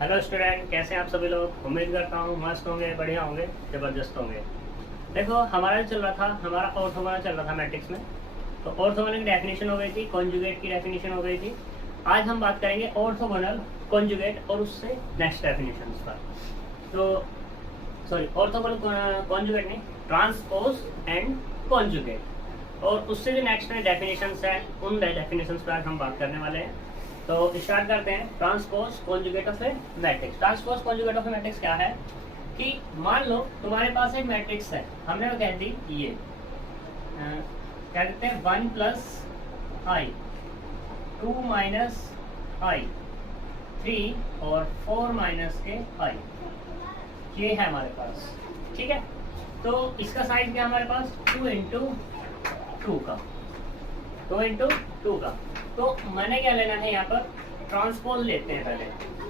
Hello student, कैसे हैं आप सभी लोग। उम्मीद करता हूँ मस्त होंगे, बढ़िया होंगे, ज़बरदस्त होंगे। देखो, हमारा जो चल रहा था, हमारा ऑर्थोगोनल चल रहा था मैट्रिक्स में। तो ऑर्थोगोनल की डेफिनेशन हो गई थी, कॉन्जुगेट की डेफिनेशन हो गई थी। आज हम बात करेंगे ऑर्थोगोनल, कॉन्जुगेट और उससे नेक्स्ट डेफिनेशन पर। तो सॉरी, ऑर्थोगोनल कॉन्जुगेट नहीं, ट्रांसपोज एंड कॉन्जुगेट, और उससे जो नेक्स्ट में डेफिनेशंस हैं उन डेफिनेशंस पर हम बात करने वाले हैं। तो स्टार्ट करते हैं। Transpose conjugate of A matrix. Transpose conjugate of A matrix क्या है कि मान लो तुम्हारे पास एक मैट्रिक्स है, हमने वो कह दी ये क्या कहते हैं 1 प्लस आई, 2 माइनस आई, 3 और 4 माइनस के आई, ये है हमारे पास। ठीक है, तो इसका साइज क्या है हमारे पास 2 इंटू 2 का, 2 इंटू 2 का। तो मैंने क्या लेना है यहाँ पर, ट्रांसपोज लेते हैं पहले।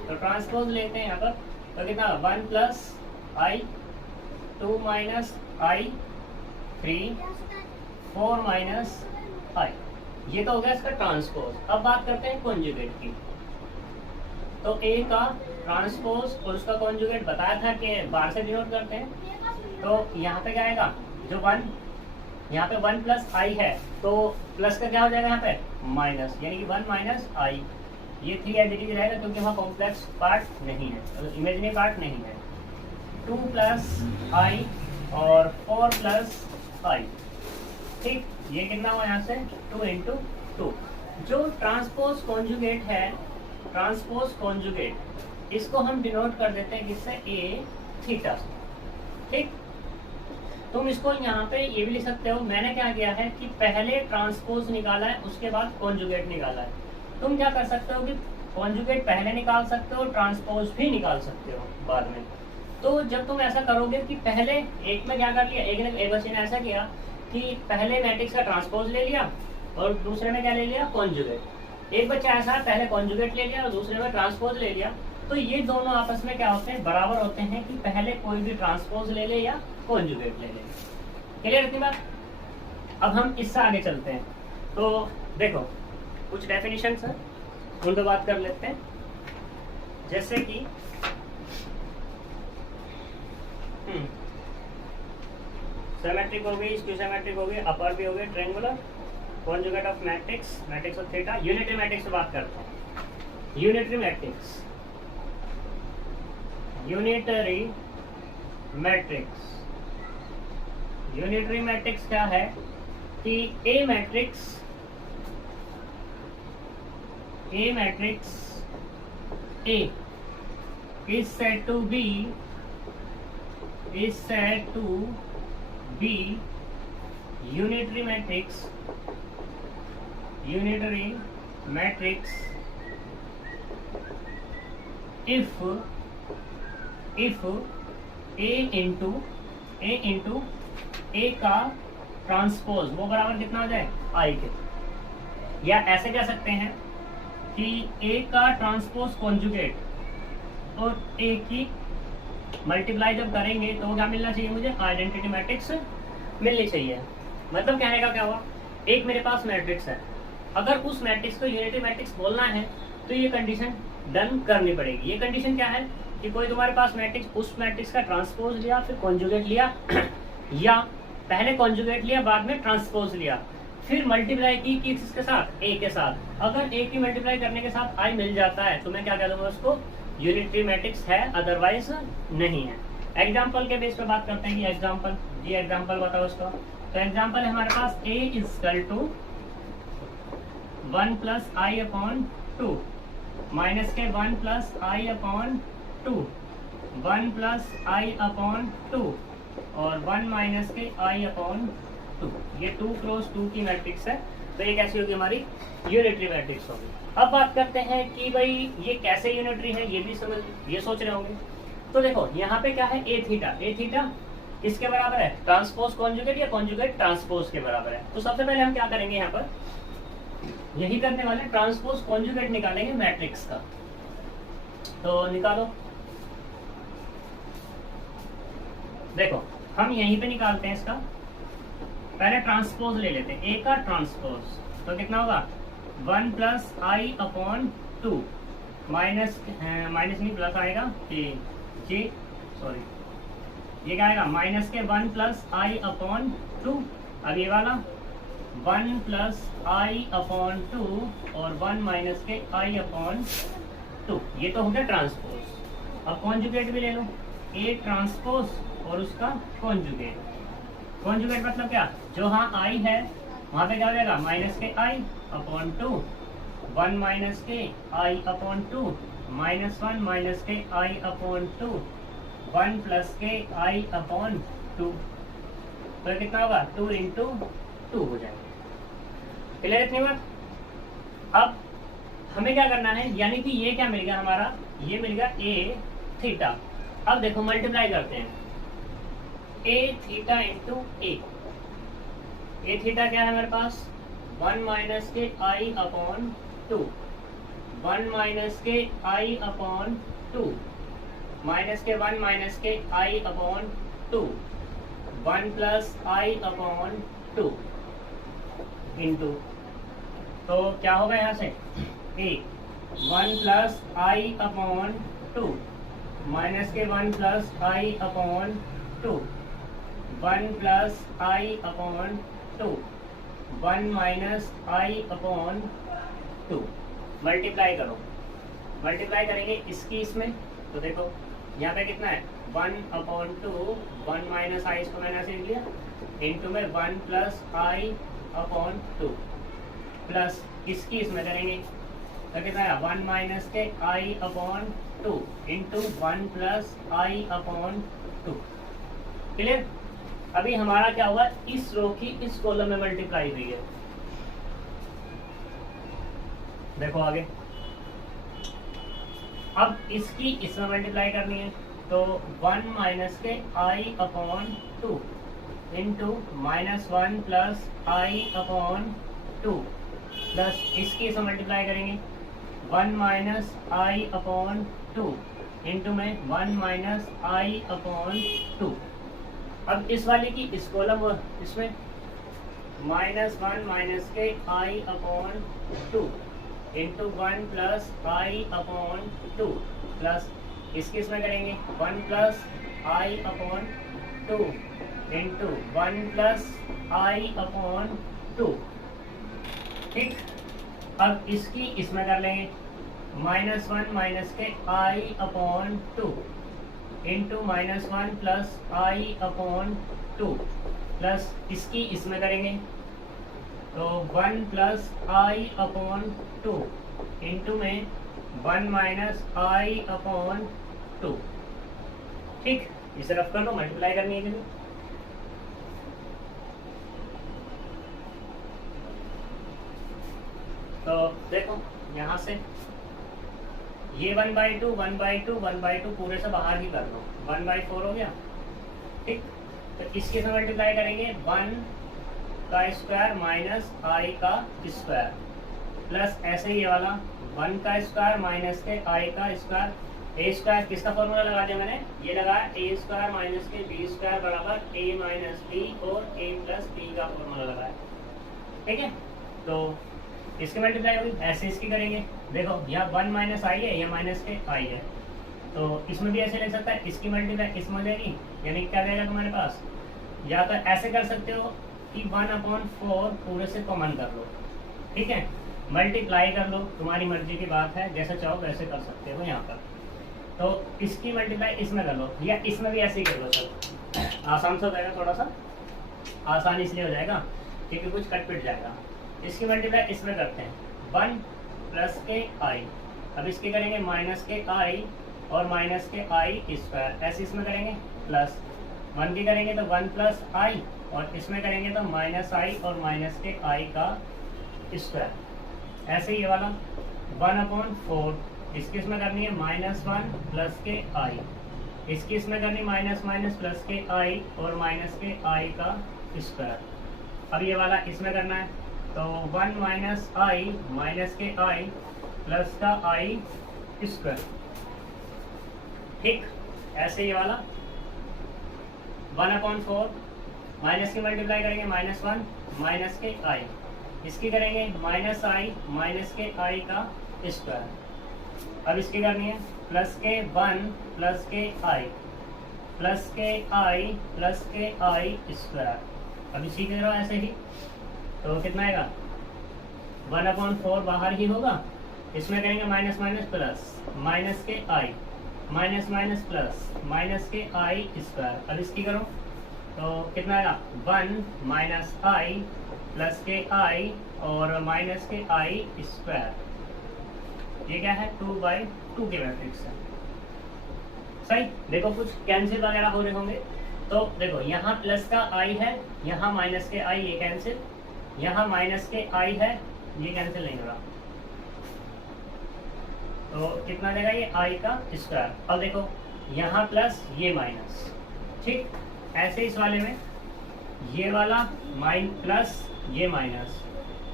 तो ट्रांसपोज लेते हैं यहाँ पर, तो कितना 1 plus i, 2 minus I, 3, 4 minus आई, ये तो हो गया इसका ट्रांसपोज। अब बात करते हैं कॉन्जुगेट की। तो ए का ट्रांसपोज और उसका कॉन्जुगेट बताया था कि बार से डिनोट करते हैं। तो यहाँ पे क्या आएगा, जो 1 यहाँ पे 1 प्लस आई है, तो प्लस का क्या हो जाएगा यहाँ पे माइनस, यानी कि 1 माइनस आई। ये 3 एज इट इज रहेगा क्योंकि वहाँ कॉम्प्लेक्स पार्ट नहीं है, तो इमेजिनरी पार्ट नहीं है। 2 प्लस आई और 4 प्लस आई, ठीक। ये कितना हुआ यहाँ से 2 इंटू 2। जो ट्रांसपोज कॉन्जुगेट है, ट्रांसपोज कॉन्जुगेट, इसको हम डिनोट कर देते हैं किससे, ए थीटा से। ठीक, तुम इसको यहाँ पे ये भी लिख सकते हो। मैंने क्या किया है कि पहले ट्रांसपोज निकाला है, उसके बाद कॉन्जुगेट निकाला है। तुम क्या कर सकते हो कि कॉन्जुगेट पहले निकाल सकते हो, ट्रांसपोज भी निकाल सकते हो बाद में। तो जब तुम ऐसा करोगे कि पहले एक में क्या कर लिया, एक बच्चे ने ऐसा किया कि पहले मैट्रिक्स का ट्रांसपोज ले लिया और दूसरे में क्या ले लिया, कॉन्जुगेट। एक बच्चा ऐसा है, पहले कॉन्जुगेट ले लिया और दूसरे में ट्रांसपोज ले लिया। तो ये दोनों आपस में क्या होते हैं, बराबर होते हैं कि पहले कोई भी ट्रांसपोज ले ले या कॉन्जुगेट ले ले। क्लियर इतनी बात। अब हम इससे आगे चलते हैं। तो देखो, कुछ डेफिनेशंस हैं, उन पर बात कर लेते हैं। जैसे कि सिमेट्रिक हो गई, स्क्यू सिमेट्रिक हो गई, अपर भी हो गई, triangular, conjugate of matrix, matrix of theta. Unitary matrix से बात करता हूँ। Unitary matrix, unitary matrix, unitary matrix क्या है कि a matrix, a matrix A is said to be unitary matrix, unitary matrix if a into a का transpose वो बराबर कितना हो जाए, आई के। या ऐसे कह सकते हैं कि a का ट्रांसपोज कॉन्जुगेट और a की मल्टीप्लाई जब करेंगे तो क्या मिलना चाहिए मुझे, आइडेंटिटी मैट्रिक्स मिलनी चाहिए। मतलब कहने का क्या हुआ, एक मेरे पास मैट्रिक्स है, अगर उस मैट्रिक्स को यूनिटरी मैट्रिक्स बोलना है तो ये कंडीशन डन करनी पड़ेगी। ये कंडीशन क्या है कि कोई तुम्हारे पास मैट्रिक्स, उस मैट्रिक्स का ट्रांसपोज लिया, फिर कॉन्जुगेट लिया या पहले कॉन्जुगेट लिया बाद में ट्रांसपोज लिया, फिर मल्टीप्लाई की किसके साथ, ए के साथ। अगर ए की मल्टीप्लाई करने के साथ आई मिल जाता है तो मैं क्या कह दूंगा उसको, यूनिटरी मैट्रिक्स है, अदरवाइज नहीं है। एग्जाम्पल के बेस पे बात करते हैं कि एग्जाम्पल, ये एग्जाम्पल बताओ उसको। तो एग्जाम्पल है हमारे पास a equal to 1 plus i upon 2, minus के 1 plus i upon 2, 1 plus i upon 2 और 1 माइनस के आई अपॉन 2। ये 2 क्रॉस 2 की मैट्रिक्स है। तो ये कैसी होगी, हमारी यूनिटरी मैट्रिक्स होगी। अब बात करते हैं कि भाई ये कैसे यूनिटरी है, ये भी समझ, ये सोच रहे होंगे। तो देखो यहाँ पे क्या है, ए थीटा, ए थीटा किसके बराबर है, ट्रांसपोज कॉन्जुगेट या कॉन्जुगेट ट्रांसपोज के बराबर है। तो सबसे पहले हम क्या करेंगे, यहाँ पर यही करने वाले, ट्रांसपोज कॉन्जुगेट निकालेंगे मैट्रिक्स का। तो निकालो, देखो हम यहीं पे निकालते हैं इसका। पहले ट्रांसपोज ले लेते हैं, ए का ट्रांसपोज, तो कितना होगा 1 plus i upon 2, minus minus नहीं प्लस आएगा जी सॉरी, ये क्या आएगा माइनस के 1 प्लस आई अपॉन 2। अब ये वाला 1 प्लस आई अपॉन 2 और 1 माइनस के आई अपॉन 2, ये तो हो गया ट्रांसपोज। अब कॉन्जुगेट भी ले लो, ए ट्रांसपोज और उसका कॉन्जुगेट। कॉन्जुगेट मतलब क्या, जो हाँ आई है वहाँ पे क्या हो जाएगा माइनस के आई अपॉन 2, 1 माइनस के आई अपॉन 2, -1 माइनस के आई अपॉन 2, 1 प्लस के आई अपॉन 2, तो कितना होगा 2 इंटू 2 हो जाएगा। क्लियर इतनी बात। अब हमें क्या करना है, यानी कि ये क्या मिल गया हमारा, ये मिल गया ए थीटा। अब देखो मल्टीप्लाई करते हैं, ए थीटा इंटू ए थीटा क्या है मेरे पास 1 माइनस के आई अपॉन 2, 1 माइनस के आई अपॉन 2, माइनस के 1 माइनस के आई upon 2, 1 plus i upon 2 into, तो क्या होगा यहाँ से ए 1 प्लस आई अपॉन 2, माइनस के 1 plus i upon 2, 1 plus i upon 2, 1 minus I upon 2। Multiply करो, मल्टीप्लाई करेंगे इसकी इसमें, तो देखो यहाँ पे कितना है 1 अपॉन 2, 1 माइनस आई, इसको मैंने ऐसे लिया इंटू में 1 प्लस आई अपॉन 2 प्लस इसकी इसमें करेंगे तो कितना है 1 माइनस के आई upon 2 into 1 plus i upon 2। Clear. अभी हमारा क्या हुआ, इस रो की इस कॉलम में मल्टीप्लाई हुई है। देखो आगे, अब इसकी इसमें मल्टीप्लाई करनी है, तो 1 माइनस के आई upon 2 into -1 plus i upon 2 plus इसकी इसमें मल्टीप्लाई करेंगे 1 माइनस आई अपॉन 2 इंटू में 1 माइनस आई अपॉन 2। अब इस वाले की इस कॉलम इसमें -1 माइनस के आई upon 2 into 1 plus i upon 2 plus इसकी इसमें करेंगे 1 plus i upon 2 into 1 plus i upon 2। ठीक। अब इसकी इसमें कर लेंगे -1 माइनस के आई upon 2 into -1 plus i upon 2 plus इसकी इसमें करेंगे तो 1 प्लस आई अपॉन 2 इंटू में 1 माइनस आई अपॉन 2। ठीक, इसे रफ कर लो, मल्टीप्लाई करनी है कि तो देखो यहाँ से ये 1/2 1/2 1/2 पूरे से बाहर ही कर लो, 1/4 हो गया। ठीक, तो इसके साथ मल्टीप्लाई करेंगे 1 का स्क्वायर माइनस आई का स्क्वायर प्लस ऐसे ही ये वाला 1 का स्क्वायर माइनस के आई का स्क्वायर। ए स्क्वायर किसका फॉर्मूला लगा दिया मैंने, ये लगाया ए स्क्वायर माइनस के बी स्क्वायर बराबर ए माइनस बी और ए प्लस बी का फॉर्मूला लगाया। ठीक है, तो इसकी मल्टीप्लाई होगी, ऐसे इसकी करेंगे। देखो यहाँ 1 माइनस आई है, यहाँ माइनस के आई है, तो इसमें भी ऐसे ले सकता है, इसकी मल्टीप्लाई इसमें हो जाएगी, यानी क्या रहेगा तुम्हारे पास, या तो ऐसे कर सकते हो कि 1/4 पूरे से कॉमन कर लो। ठीक है, मल्टीप्लाई कर लो, तुम्हारी मर्जी की बात है, जैसे चाहो वैसे कर सकते हो। यहाँ पर तो इसकी मल्टीप्लाई इसमें कर लो, या इसमें भी ऐसे ही कर लो। चलो आसान से हो जाएगा, थोड़ा सा आसान इसलिए हो जाएगा क्योंकि कुछ कट पिट जाएगा। इसकी मल्टीप्लाई इसमें करते हैं 1 प्लस के आई, अब इसकी करेंगे माइनस के आई और माइनस के आई स्क्वायर, ऐसे इसमें करेंगे प्लस 1 की करेंगे तो 1 प्लस आई और इसमें करेंगे तो माइनस आई और माइनस के आई का स्क्वायर। ऐसे ही ये वाला 1/4, इसकी इसमें करनी है -1 प्लस के आई, इसकी इसमें करनी माइनस माइनस प्लस के आई और माइनस के आई का स्क्वायर। अब ये वाला इसमें करना है तो 1 माइनस आई माइनस के आई प्लस का आई स्क्वायर। ठीक, ऐसे ये वाला 1/4 माइनस की मल्टीप्लाई करेंगे -1 माइनस के आई, इसकी करेंगे माइनस आई माइनस के आई का स्क्वायर अब इसकी करनी है प्लस के 1 प्लस के आई प्लस के आई स्क्वायर। अब इसी की तरह ऐसे ही, तो कितना आएगा 1/4 बाहर ही होगा, इसमें करेंगे माइनस माइनस प्लस, माइनस के आई माइनस माइनस प्लस माइनस के आई स्क्वायर। अब इसकी करो तो कितना आएगा 1 माइनस आई प्लस के आई और माइनस के आई स्क्वायर। ये क्या है 2/2 के मैट्रिक्स है। सही, देखो कुछ कैंसिल वगैरह हो रहे होंगे, तो देखो यहाँ प्लस का आई है, यहाँ माइनस के आई, ये कैंसिल, यहाँ माइनस के आई है, ये कैंसिल नहीं हो रहा, तो कितना देगा ये आई का स्क्वायर। अब देखो यहाँ प्लस ये माइनस, ठीक, ऐसे इस वाले में ये वाला प्लस ये माइनस,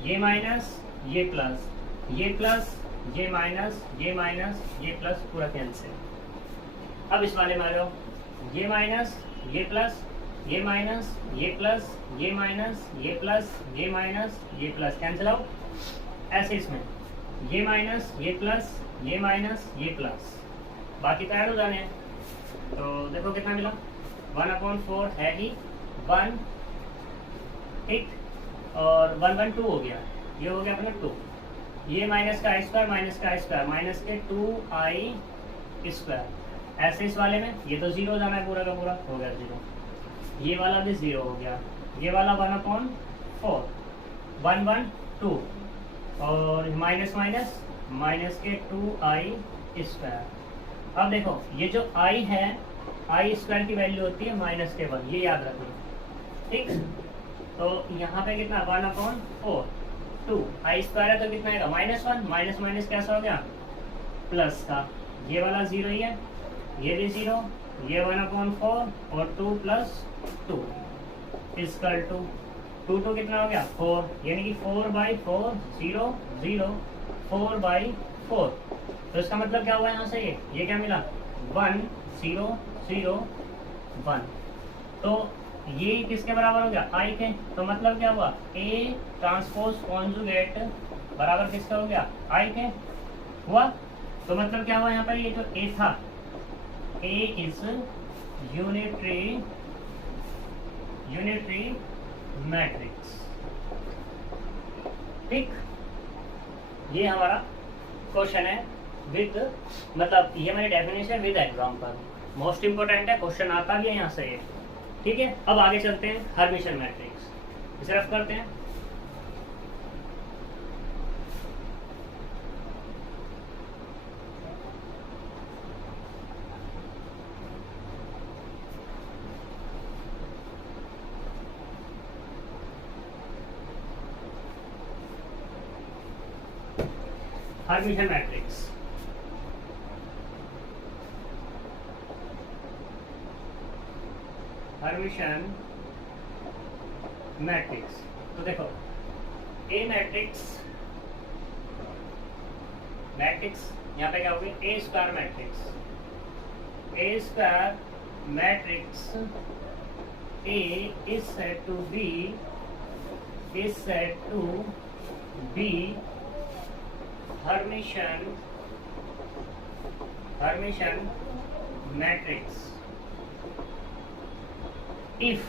ये माइनस ये प्लस, ये प्लस ये माइनस, ये माइनस ये प्लस, पूरा कैंसिल। अब इस वाले में आ जाओ, ये माइनस ये प्लस, ये माइनस ये प्लस, ये माइनस ये प्लस, ये माइनस ये प्लस, कैंसिल आउट। ऐसे इसमें ये माइनस ये प्लस, ये माइनस ये प्लस, बाकी तो ऐड हो जाने हैं। तो देखो कितना मिला 1/4 है ही 1, ठीक, और 1/2 हो गया, ये हो गया अपने 2, ये माइनस का आई स्क्वायर माइनस के 2i स्क्वायर। ऐसे इस वाले में ये तो 0 हो जाना है, पूरा का पूरा हो गया 0, ये वाला भी 0 हो गया, ये वाला 1/4 1/2 और माइनस माइनस माइनस के 2i स्क्वायर। अब देखो ये जो i है, आई स्क्वायर की वैल्यू होती है -1, ये याद रखना, ठीक। तो यहाँ पे कितना 1/4 2 आई स्क्वायर है, तो कितना आएगा -1, माइनस माइनस कैसा हो गया प्लस का, ये वाला 0 ही है, ये भी 0, ये 1/4 और 2 + 2 इक्वल टू 2 कितना हो गया 4, यानी कि 4/4 0 0 4/4। तो इसका मतलब क्या हुआ यहाँ से, ये क्या मिला 1 0 0 1। तो ये किसके बराबर हो गया आई के, तो मतलब क्या हुआ ए ट्रांसपोज कॉन्जुगेट बराबर किसका हो गया आई के हुआ। तो मतलब क्या हुआ यहाँ पर, ये जो ए था, ए इज यूनिटरी मैट्रिक्स, ठीक। ये हमारा क्वेश्चन है विद, मतलब ये हमारी definition with example, most important है, क्वेश्चन आता भी है यहाँ से, ठीक है। अब आगे चलते हैं हर्मिटियन मैट्रिक्स, इसे रफ करते हैं। हर्मिटियन मैट्रिक्स, हर्मिटियन मैट्रिक्स, तो देखो ए मैट्रिक्स यहाँ पे क्या हो गया a square matrix, a square matrix A is said to be Hermitian matrix if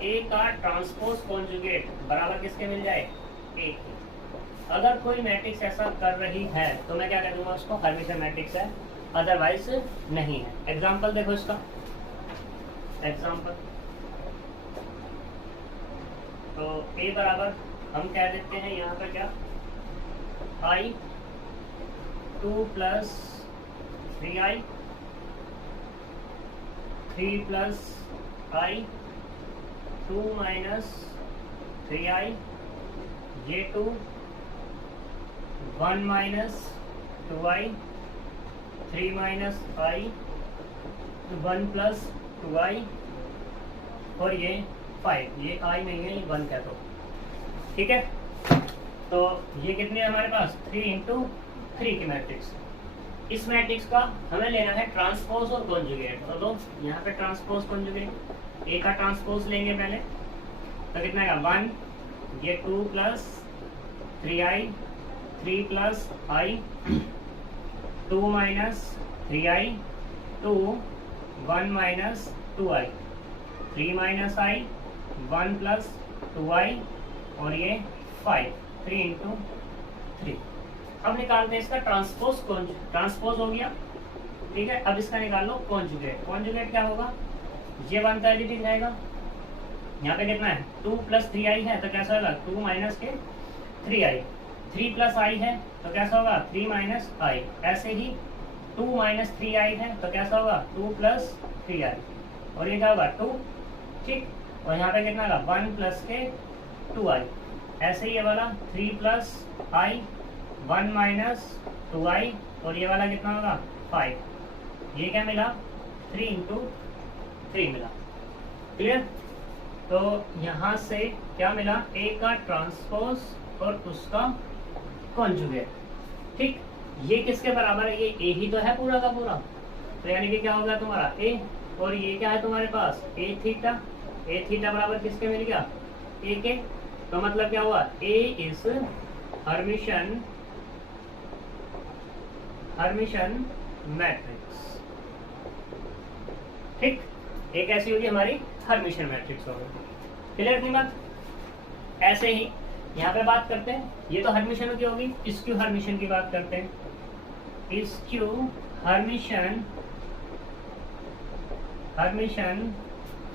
A का ट्रांसपोज कॉन्जुगेट बराबर किसके मिल जाए ए के। अगर कोई मैट्रिक्स ऐसा कर रही है तो मैं क्या करूंगा उसको हर्मिटियन मैट्रिक्स है, अदरवाइज नहीं है। एग्जांपल देखो इसका, एग्जांपल तो ए बराबर हम कह देते हैं यहाँ पर क्या आई 2 + 3i 3 + i 2 - 3i ये 2 1 - 2i 3 - i 1 + 2i और ये 5, ये i नहीं है, ये 1 कह दो, ठीक है। तो ये कितने हमारे पास 3 × 3 की मैट्रिक्स। इस मैट्रिक्स का हमें लेना है ट्रांसपोज और कॉन्जुगेट, तो यहाँ पे ट्रांसपोज कॉन्जुगेट ए का ट्रांसपोज लेंगे पहले, तो कितना आएगा 1, ये 2 + 3i 3 plus i 2 minus 3i two 1 minus 2i 3 minus i 1 plus 2i और ये 5 3 इंटू 3। अब निकालते हैं इसका ट्रांसपोज ट्रांसपोज हो गया, ठीक है। अब इसका निकाल लो कॉन्जुगेट। कॉन्जुगेट क्या होगा, ये 1 का एडिटिव रहेगा, यहाँ पे कितना है 2 प्लस 3i है तो कैसा होगा 2 माइनस के 3i, 3 प्लस i है तो कैसा होगा 3 माइनस i, ऐसे ही 2 माइनस 3i है तो कैसा होगा 2 प्लस 3i और ये क्या होगा 2, ठीक। और यहाँ पे कितना होगा 1 प्लस के 2i, ऐसे ही ये वाला 3 प्लस i 1 माइनस 2i और ये वाला कितना होगा 5, ये क्या मिला 3 इंटू 3 मिला, क्लियर। तो यहाँ से क्या मिला, ए का ट्रांसपोज और उसका कॉन्जुगेट, ठीक। ये किसके बराबर है, ये ए ही तो है पूरा का पूरा, तो यानी कि क्या होगा तुम्हारा ए और ये क्या है तुम्हारे पास ए थीटा बराबर किसके मिल गया ए के। तो मतलब क्या हुआ ए इज हर्मिशन मैट्रिक्स, ठीक। एक ऐसी होगी हमारी हर्मिशन मैट्रिक्स होगी, क्लियर थी बात। ऐसे ही यहाँ पे बात करते हैं, ये तो हर्मिशन की होगी, स्क्यू हर्मिशन की बात करते हैं। Skew Hermitian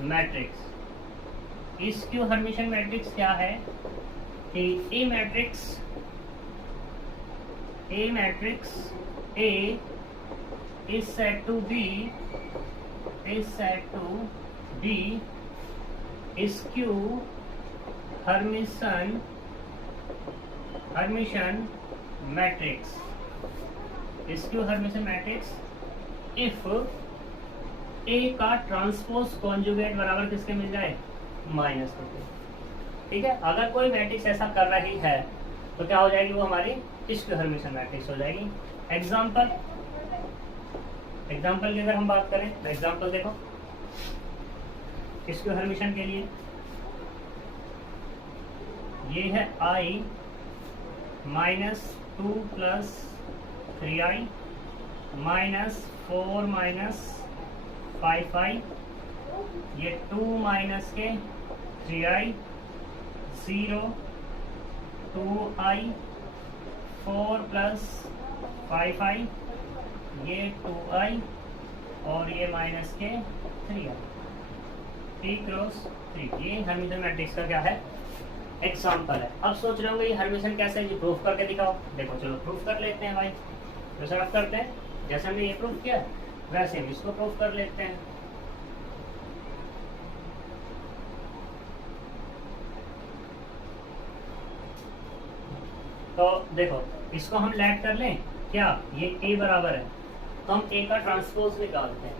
matrix, skew Hermitian matrix क्या है कि a matrix A is said to be skew Hermitian matrix. Skew Hermitian matrix if A का ट्रांसपोज कॉन्जुगेट बराबर किसके मिल जाए माइनस के, ठीक है। अगर कोई मैट्रिक्स ऐसा कर रही है तो क्या हो जाएगी, वो हमारी स्क्यू हर्मिटियन मैट्रिक्स हो जाएगी। एग्जाम्पल की अगर हम बात करें तो एग्जाम्पल देखो स्क्यू हर्मिटियन के लिए, ये है i minus 2 plus 3i minus 4 minus 5i, ये 2 माइनस के 3i 0 2i 4 प्लस 5i, ये 2i और ये माइनस के 3i, 3 क्रॉस 3। ये हर्मिटियन मैट्रिक्स का क्या है एग्जाम्पल है। अब सोच रहे होंगे ये हर्मिटियन कैसे है, प्रूफ करके दिखाओ। देखो चलो प्रूफ कर लेते हैं भाई, जैसा आप करते हैं, जैसे हमने ये प्रूफ किया वैसे हम इसको प्रूफ कर लेते हैं। तो देखो इसको हम लेट कर लें, क्या ये a बराबर है तो हम a का ट्रांसपोज निकालते हैं,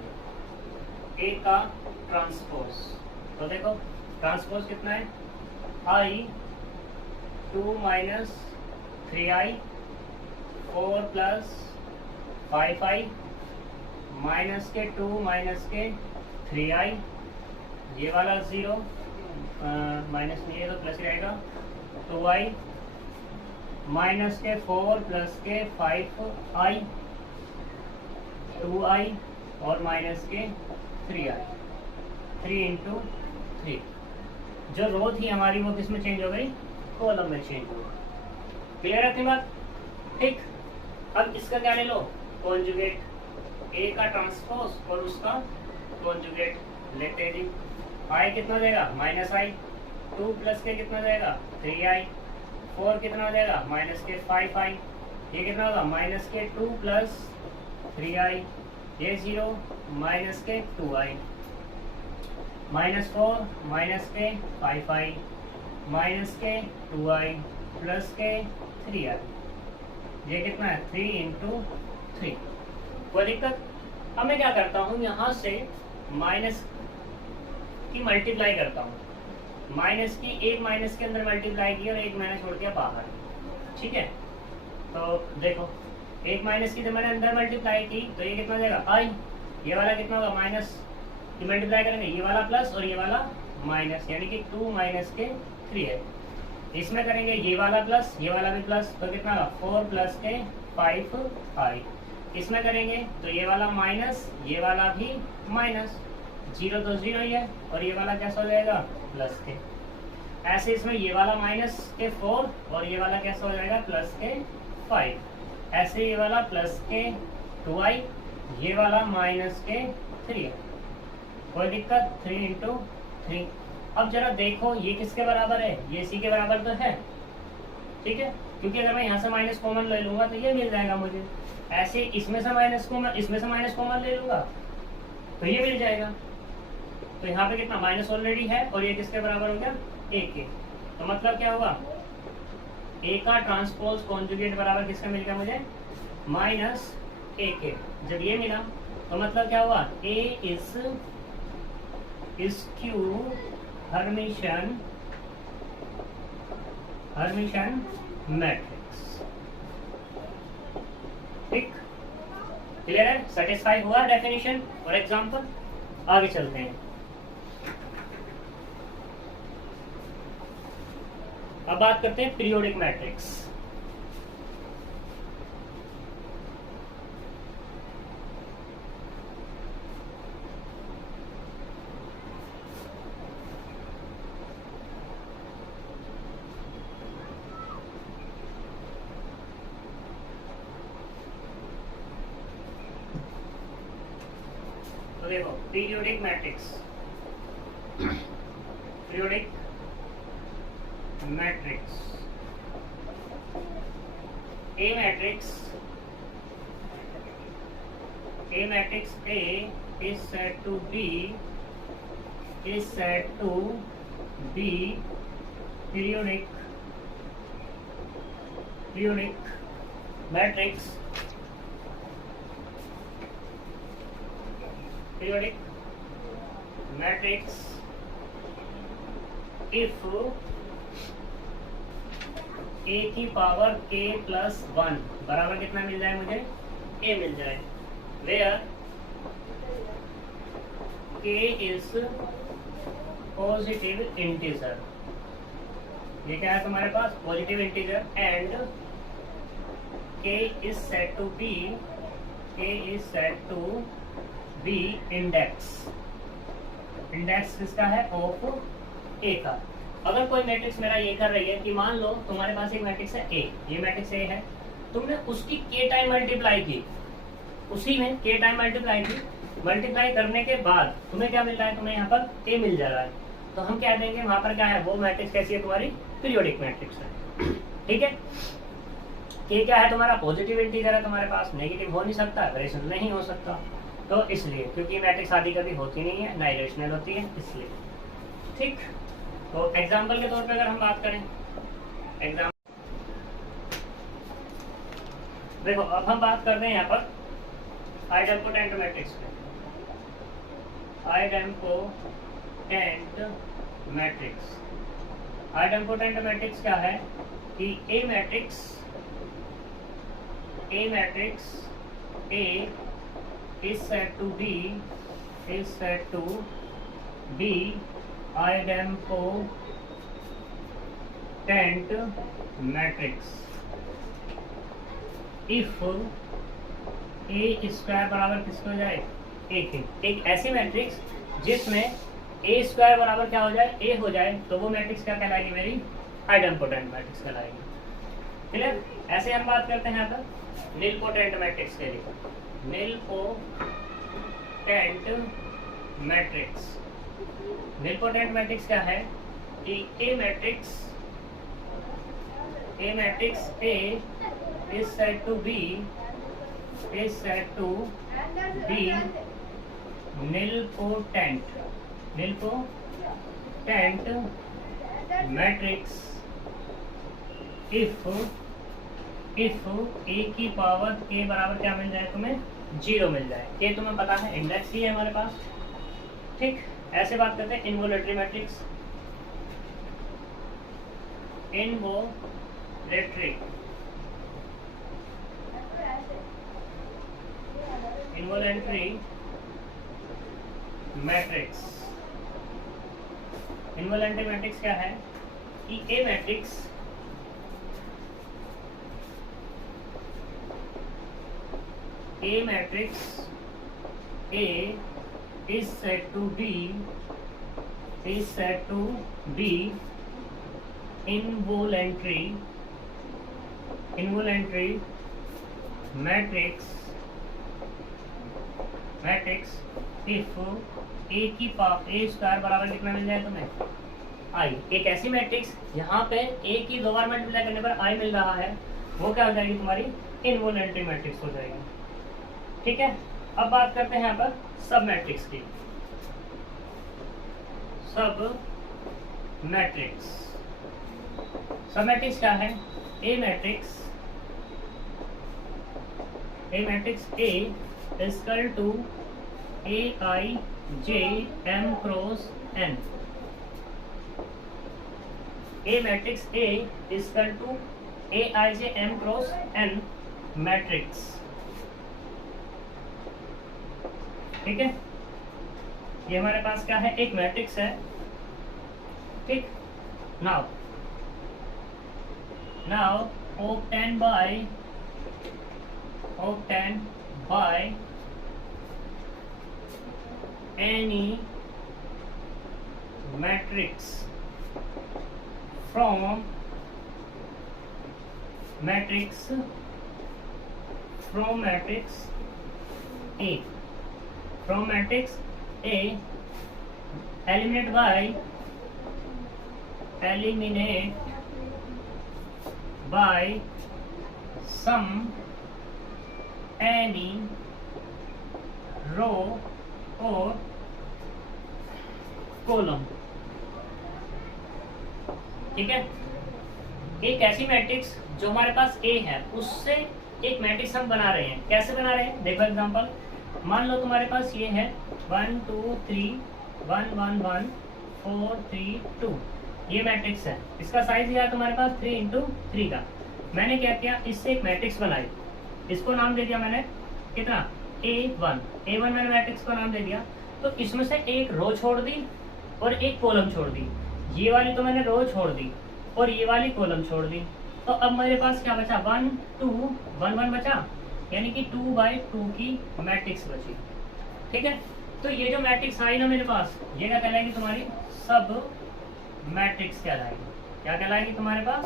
a का ट्रांसपोज। तो देखो ट्रांसपोज कितना है i 2 minus 3i 4 plus 5i minus के 2 माइनस के 3i, ये वाला 0 माइनस नहीं है तो प्लस रहेगा 2i माइनस के 4 प्लस के 5i 2i और माइनस के 3i, 3 इंटू 3। जो रो थी हमारी वो किस में चेंज हो गई, कॉलम में चेंज हो गई, क्लियर है बात, ठीक। अब इसका क्या ले लो कॉन्जुगेट, ए का ट्रांसपोज और उसका कॉन्जुगेट लेते जी। आई कितना देगा माइनस आई, 2 प्लस के कितना देगा 3i, 4 कितना हो जाएगा माइनस के 5i, ये कितना होगा माइनस के 2 प्लस 3i, ये 0 माइनस के 2i, माइनस 4 माइनस के 5i माइनस के 2i प्लस के 3i, ये कितना है 3 इंटू 3। कोई दिक्कत। अब मैं क्या करता हूँ यहाँ से माइनस की मल्टीप्लाई करता हूँ, माइनस की एक माइनस के अंदर मल्टीप्लाई किया और एक माइनस छोड़ दिया बाहर, ठीक है। तो देखो एक माइनस की जब मैंने अंदर मल्टीप्लाई की तो ये कितना देगा आई, ये वाला कितना होगा माइनस की मल्टीप्लाई करेंगे, ये वाला प्लस और ये वाला माइनस, यानी कि 2 माइनस के 3 है। इसमें करेंगे ये वाला प्लस, ये वाला भी प्लस, तो कितना 4 प्लस के 5 आई। इसमें करेंगे तो ये वाला माइनस, ये वाला भी माइनस, 0 तो 0 ही है, और ये वाला कैसा हो जाएगा प्लस के। ऐसे इसमें ये वाला माइनस के 4 और ये वाला कैसा हो जाएगा प्लस के 5। ऐसे ये वाला प्लस के 2i, ये वाला माइनस के 3। कोई दिक्कत, 3 इंटू 3। अब जरा देखो ये किसके बराबर है, ये इसी के बराबर तो है, ठीक है, क्योंकि अगर मैं यहाँ से माइनस कॉमन ले लूंगा तो ये मिल जाएगा मुझे। ऐसे इसमें से माइनस कॉमन ले लूंगा तो ये मिल जाएगा। तो यहाँ पे कितना माइनस ऑलरेडी है, और ये किसके बराबर हो गया 1 के। तो मतलब क्या होगा, ए का ट्रांसपोज कॉन्जुगेट बराबर किसका मिल गया मुझे -1 के। जब ये मिला तो मतलब क्या हुआ, ए इज क्यू हर्मिशन मैट्रिक्स। ठीक, क्लियर है, सेटिस्फाई हुआ डेफिनेशन और एग्जांपल। आगे चलते हैं। अब बात करते हैं पीरियोडिक मैट्रिक्स। तो देखो periodic matrix, periodic matrix, A matrix A is said to be periodic matrix, if a की पावर k प्लस 1 बराबर कितना मिल जाए मुझे, a मिल जाए, where k is positive integer. ये क्या है तुम्हारे पास positive integer, and k is said to be index किसका है, ऑफ a का। अगर कोई मैट्रिक्स मेरा ये कर रही है कि मान लो तुम्हारे पास एक मैट्रिक्स है A, ये मैट्रिक्स A है, तुमने उसकी k टाइम मल्टीप्लाई की, उसी में k टाइम मल्टीप्लाई करने के बाद तुम्हें क्या मिल रहा है, तुम्हें यहाँ पर A मिल जा रहा है, तो हम क्या देंगे वहां पर क्या है, वो मैट्रिक्स कैसी है तुम्हारी पीरियोडिक मैट्रिक्स है। ठीक है, k क्या है तुम्हारा पॉजिटिव इंटीजर है, तुम्हारे पास नेगेटिव हो नहीं सकता, रेशनल नहीं हो सकता, तो इसलिए क्योंकि मैट्रिक्स आदि कभी होती नहीं है, ना इरेशनल होती है, इसलिए। ठीक, तो एग्जाम्पल के तौर पे अगर हम बात करें, देखो अब हम बात करते हैं यहाँ पर आइडेम्पोटेंट मैट्रिक्स पे। आइडेम्पोटेंट मैट्रिक्स क्या है कि a matrix A is said to be idempotent matrix if a square बराबर किसको हो जाए, एक ऐसी मैट्रिक्स जिसमें a स्क्वायर बराबर क्या हो जाए, a हो जाए, तो वो मैट्रिक्स क्या कहलाएगी, मेरी आइडेम्पोटेंट मैट्रिक्स कहलाएगी। क्लियर, ऐसे हम बात करते हैं यहाँ पर नीलपोटेंट मैट्रिक्स के लिए। नीलपोटेंट मैट्रिक्स क्या है कि A matrix A is said to be nilpotent matrix if A की पावर k बराबर क्या मिल जाए, तुम्हें 0 मिल जाए। k तुम्हें पता है इंडेक्स ही है हमारे पास। ठीक, ऐसे बात करते हैं इन्वोलेटरी मैट्रिक्स। इन्वोलेटरी मैट्रिक्स क्या है कि a matrix A is said to be involuntary matrix if A square बराबर कितना मिल जाए तुम्हें I। एक ऐसी मैट्रिक्स यहाँ पे A की 2 बार मल्टीप्लाई करने पर I मिल रहा है, वो क्या हो जाएगी तुम्हारी इनवोलेंट्री मैट्रिक्स हो जाएगी। ठीक है, अब बात करते हैं यहाँ पर सब मैट्रिक्स की। सब मैट्रिक्स क्या है? A matrix A equal to AIJ M cross N। A matrix A equal to AIJ M cross N matrix. ठीक है, ये हमारे पास क्या है? एक मैट्रिक्स है। ठीक, now obtained by any matrix from matrix A eliminate by some any row or column। ठीक है, एक ऐसी मैट्रिक्स जो हमारे पास A है, उससे एक मैट्रिक्स हम बना रहे हैं। कैसे बना रहे हैं? देखो एग्जांपल, मान लो तुम्हारे पास ये है 1 2 3 1 1 1 4 3 2, ये मैट्रिक्स है। इसका साइज है तुम्हारे पास 3 इंटू 3 का। मैंने क्या किया, इससे एक मैट्रिक्स बनाई, इसको नाम दे दिया मैंने कितना? A1 मैंने मैट्रिक्स को नाम दे दिया। तो इसमें से एक रो छोड़ दी और एक कॉलम छोड़ दी। ये वाली तो मैंने रो छोड़ दी और ये वाली कॉलम छोड़ दी। तो अब मेरे पास क्या बचा? 1 2 1 1 बचा, यानी कि 2/2 की मैट्रिक्स बची। ठीक है, तो ये जो मैट्रिक्स आई ना मेरे पास, ये क्या कहलाएगी? तुम्हारी सब मैट्रिक्स कहलाएगी। क्या कहलाएगी तुम्हारे पास?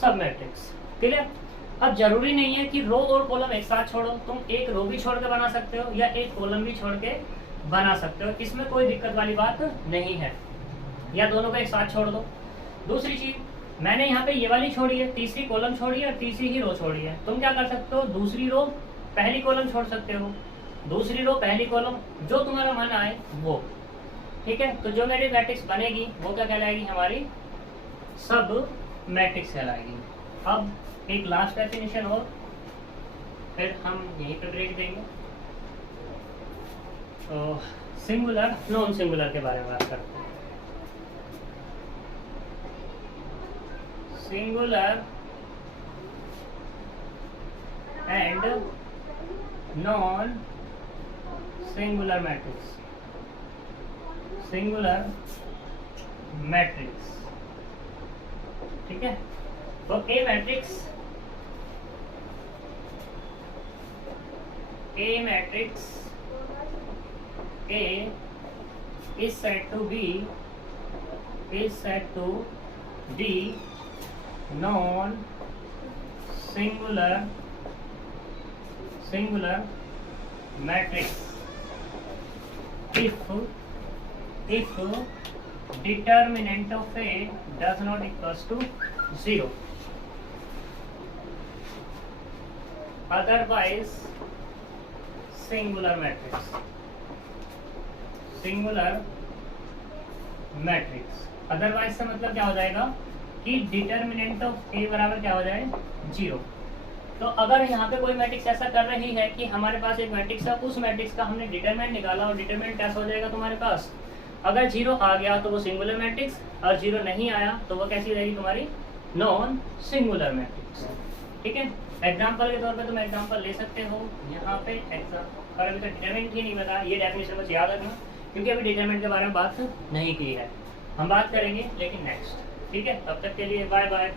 सब मैट्रिक्स। क्लियर? अब जरूरी नहीं है कि रो और कॉलम एक साथ छोड़ो, तुम एक रो भी छोड़ के बना सकते हो या एक कॉलम भी छोड़ के बना सकते हो, इसमें कोई दिक्कत वाली बात नहीं है, या दोनों को एक साथ छोड़ दो। दूसरी चीज, मैंने यहाँ पे ये वाली छोड़ी है, तीसरी कॉलम छोड़ी है और तीसरी ही रो छोड़ी है। तुम क्या कर सकते हो? दूसरी रो पहली कॉलम छोड़ सकते हो, दूसरी रो पहली कॉलम, जो तुम्हारा मन आए वो। ठीक है, तो जो मेरी मैट्रिक्स बनेगी वो क्या कहलाएगी? हमारी सब मैट्रिक्स कहलाएगी। अब एक लास्ट डेफिनेशन और फिर हम यहीं पे ब्रेक देंगे। तो सिंगुलर नॉन सिंगुलर के बारे में बात करते हैं। Singular and non singular matrix. Singular matrix, ठीक है। तो ए matrix A is said to be non-singular matrix if determinant of A does not equals to 0. Otherwise singular matrix. Otherwise से मतलब क्या हो जाएगा कि डिटर्मिनेंट ऑफ ए बराबर क्या हो जाए? 0। तो अगर यहाँ पे कोई मैट्रिक्स ऐसा कर रही है कि हमारे पास एक मैट्रिक्स है, उस मैट्रिक्स का हमने डिटरमिनेंट निकाला और डिटरमिनेंट कैसा हो जाएगा तुम्हारे पास? अगर 0 आ गया तो वो सिंगुलर मैट्रिक्स, और 0 नहीं आया तो वो कैसी रहेगी? तुम्हारी नॉन सिंगुलर मैट्रिक्स। ठीक है, एग्जाम्पल के तौर पे तुम एग्जाम्पल ले सकते हो यहाँ पे पर अभी तो डिटरमिनेंट ही नहीं बता, ये डेफिनेशन बस याद रखना, क्योंकि अभी डिटरमिनेंट के बारे में बात नहीं की है, हम बात करेंगे लेकिन नेक्स्ट। ठीक है, तब तक के लिए बाय बाय।